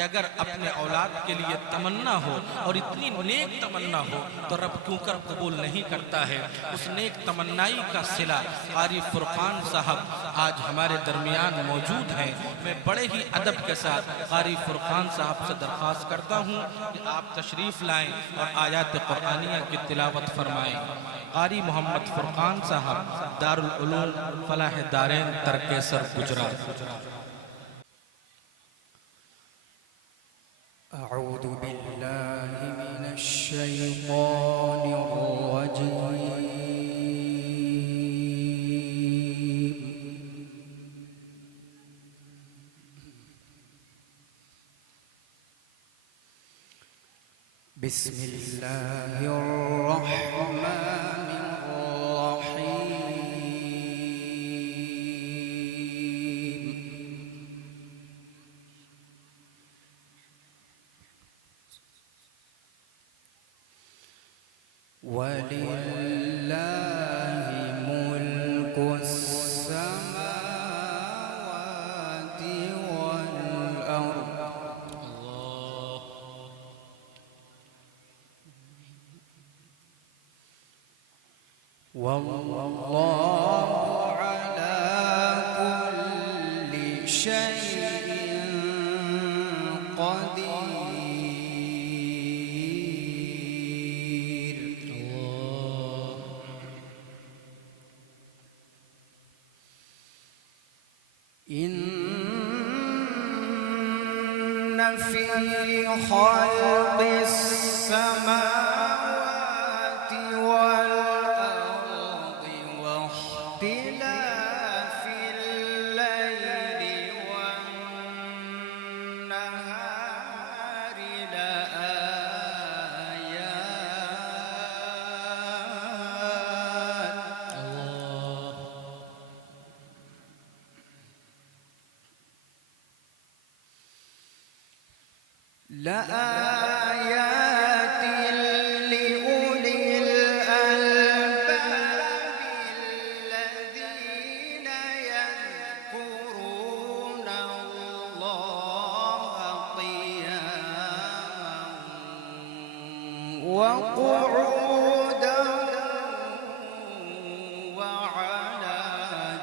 कि अगर अपने औलाद के लिए तमन्ना हो और इतनी नेक तमन्ना हो तो रब क्यों कर कबूल नहीं करता है। उस नेक तमन्नाई का सिला कारी फुरकान साहब आज हमारे दरमियान मौजूद हैं। मैं बड़े ही अदब के साथ कारी फुरकान साहब से दरख्वास्त करता हूँ कि आप तशरीफ़ लाएँ और आयात कुरानिया की तिलावत फरमाएँ। कारी मोहम्मद फुरकान साहब, दारुल उलूम फलाह दारैन तरकेसर गुजरात। أعوذ بالله من الشيطان الرجيم بسم الله الرحمن ولله ملك السماوات والأرض والله على كل شيء قدير. إن في خلق السماوات والأرض واختلاف الليل والنهار لآيات لأولي الألباب الذين يذكرون الله قياما وقعودا وعلى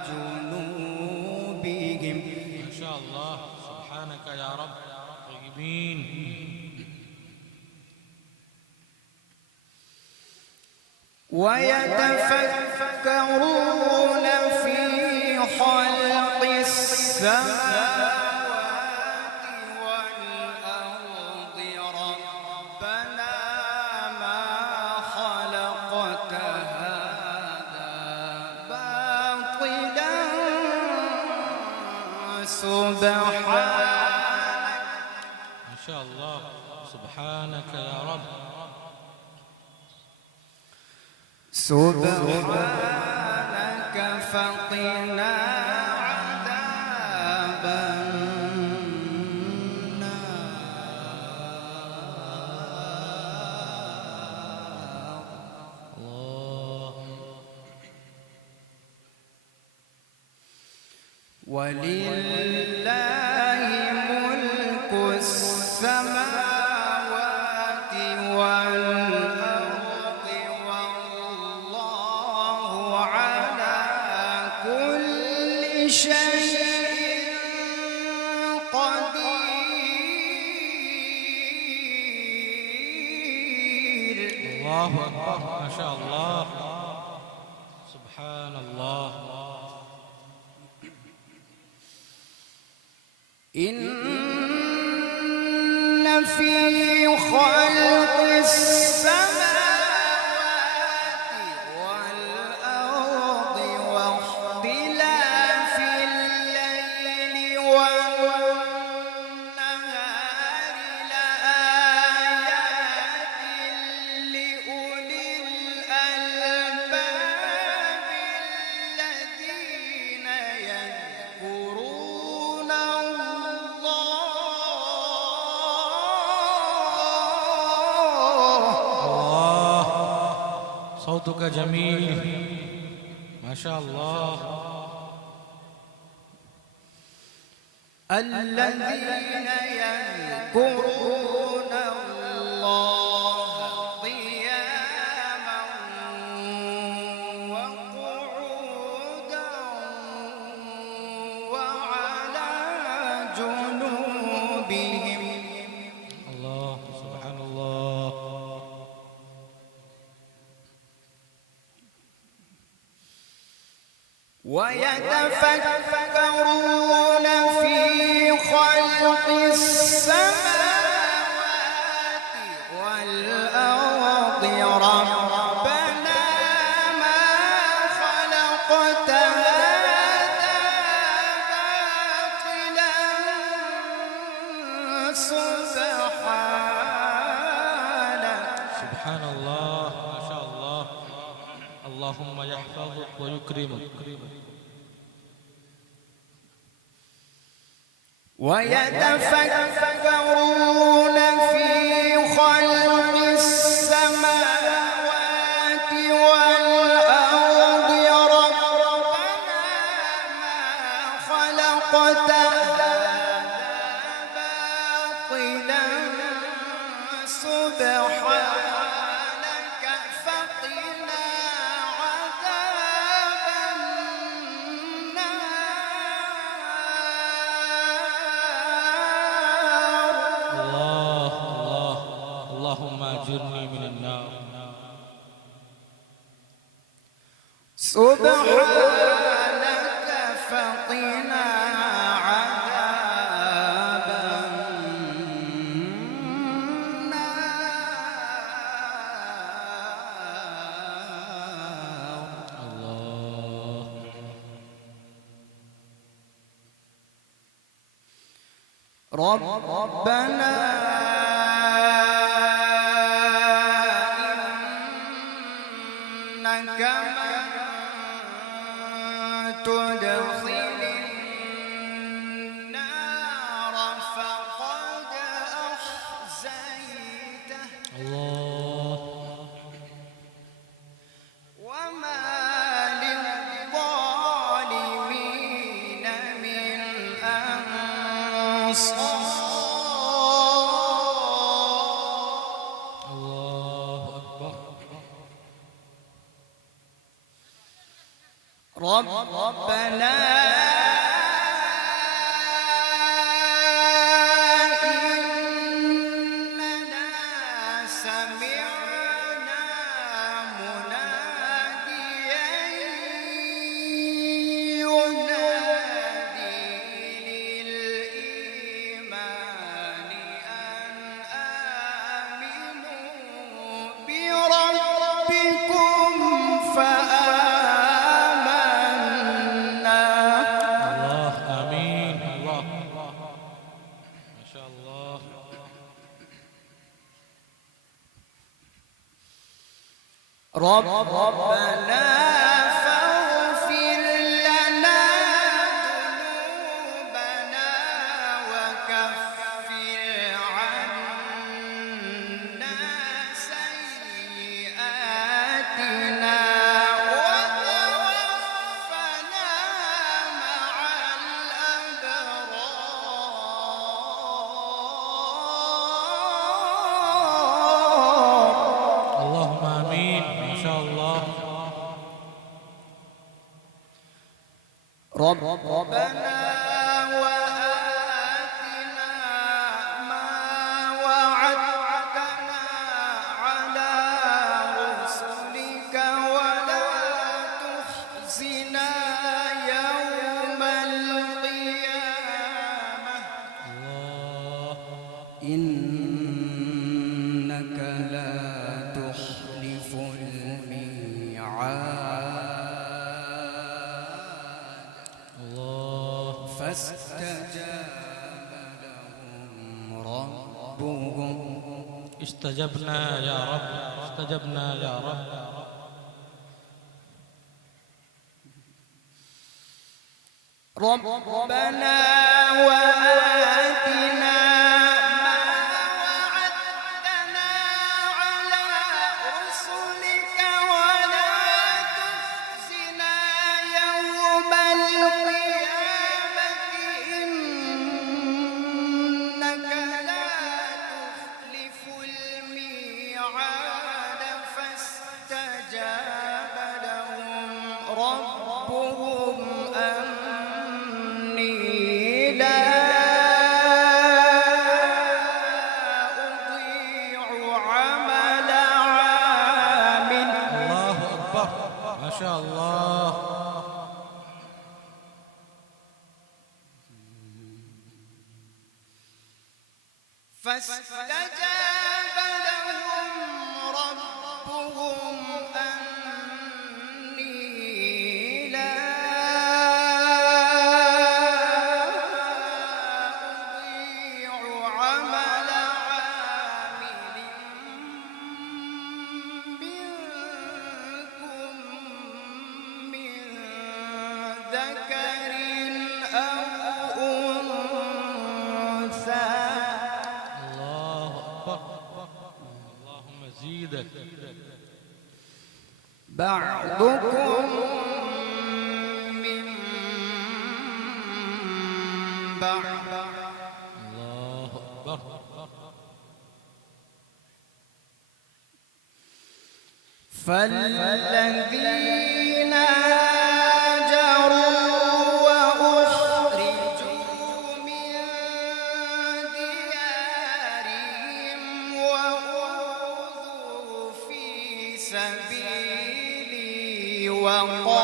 جنوبهم. ما شاء الله، سبحانك يا رب. طيبين. ويتفكرون في خلق السماوات والأرض ربنا ما خلقت هذا باطلا سبحانك. ما شاء الله، سبحانك يا رب. سبحانك فقنا عذاب النار. ولله ملك السماوات والأرض والله على كل شيء قدير. الله أكبر، ما شاء الله، سبحان الله. إن في خلق السماوات والأرض واختلاف الليل والنهار لآيات لأولي الألباب الذين يذكرون صوتك جميل، ما شاء الله. الذين يذكرون الله قياما وقعودا وعلى جنوبهم. الله سبحان الله. ويتفكرون في خلق السماوات والأرض ربنا ما خلقت هذا باطلا سبحانك. سبحان الله ما شاء الله. اللهم يحفظك ويكرمك. ويتفكرون في خلق السماوات والأرض ربنا ما خلقت هذا باطلا سبحانك فقنا عذاب النار. الله الله. اللهم اجرني من النار. سبحانك فقنا عذاب النار. الله. ربنا إنك من تدخل النار فقد أخزيته الله. وما للظالمين من أنصار. الله أكبر. ربنا إننا سمعنا مناديا ينادي للإيمان أن آمنوا بربكم فآمنا. الله آمين. الله ما شاء الله. ربنا فاغفر لنا ذنوبنا وكفر عنا سيئاتنا وتوفنا مع الأبرار. اللهم آمين ما شاء الله. ربنا وآتنا ما وعدتنا على رسلك ولا تخزنا يوم القيامة الله. إنك لا تخلف الميعاد. الله. فاستجاب لهم ربهم استجبنا يا رب. استجبنا يا رب. ربنا وآتنا ما وعدتنا على رسلك ولا تخزنا يوم القيامة إنك ربهم أني لا أضيع عمل عامل. الله أكبر، ما شاء الله. فاستجاب لهم ربهم أني لا أضيع عمل عامل منكم من ذكر أو أنثى الله أكبر، اللهم زيدك. بعضكم من بعض الله أكبر. فالذين هاجروا وأخرجوا من ديارهم وأوذوا في سبيلي وقاتلوا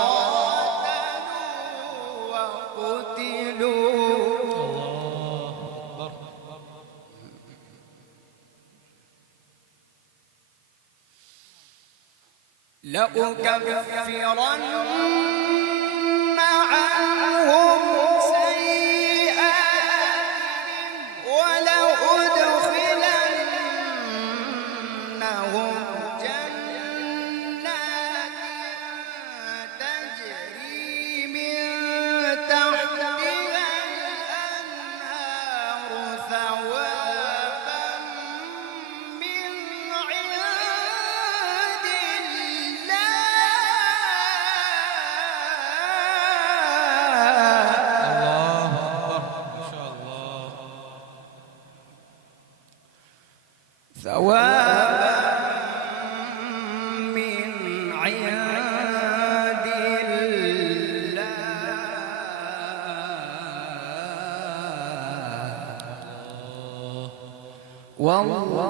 وقتلوا الله أكبر. لأكفرن عنهم سيئاتهم ولأدخلنهم جنات تجري من تحتها الأنهار ثوابا من عند الله. الله أكبر، ما شاء الله. ثوابا من عند الله والله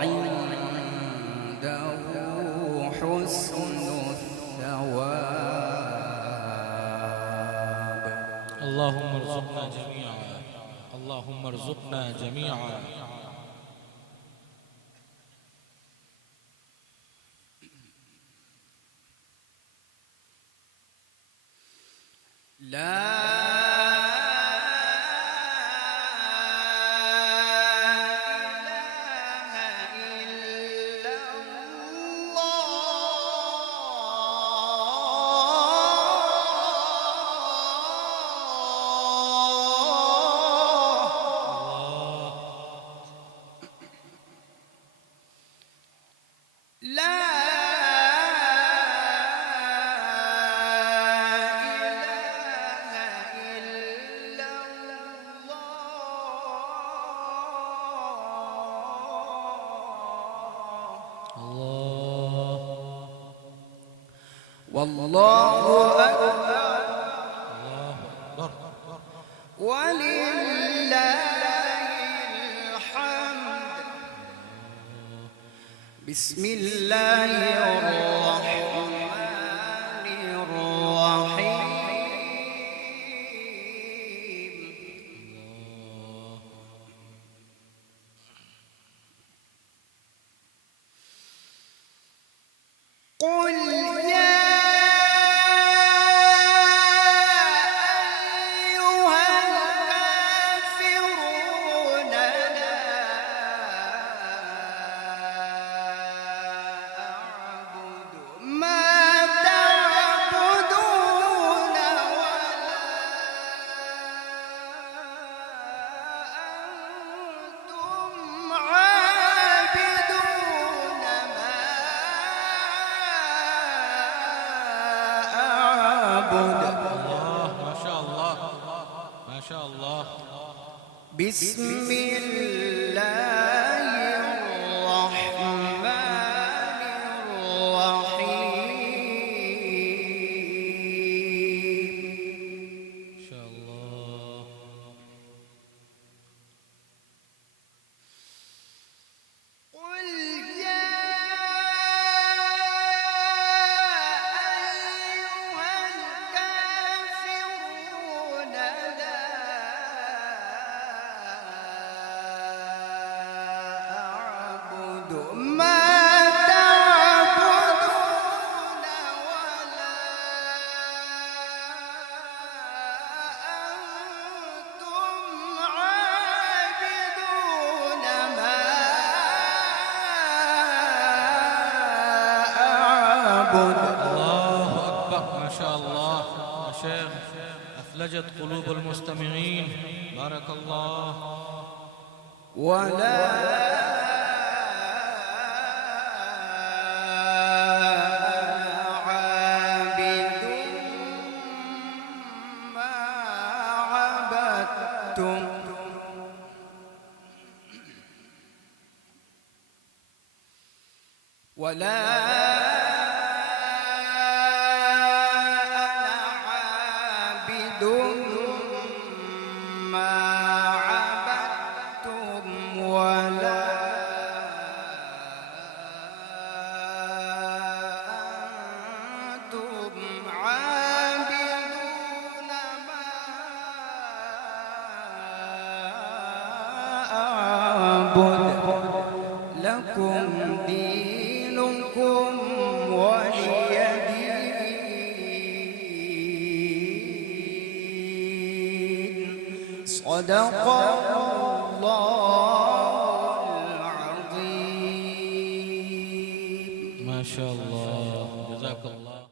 عنده حسن الثواب. اللهم ارزقنا جميعا، اللهم ارزقنا جميعا. لا إله إلا الله. لا إله إلا الله. والله أكبر الله أكبر. ولله الحمد. بسم الله الرحمن الرحيم. قل يا أيها الكافرون لا أعبد ما تعبدون ولا أنتم عابدون ما أعبد. الله، ما شاء الله، ما شاء الله. بسم الله الرحمن الرحيم. ما تعبدون ولا أنتم عابدون ما أعبد. الله أكبر. ما شاء الله يا شيخ، أثلجت قلوب المستمعين. بارك الله. ولا عابد ما عبدتم ولا أنا عابد ما عبدتم ولا أنتم عابدون ما أعبد. لكم دينكم ولي دين. صدق الله العظيم. ما شاء الله، جزاك الله.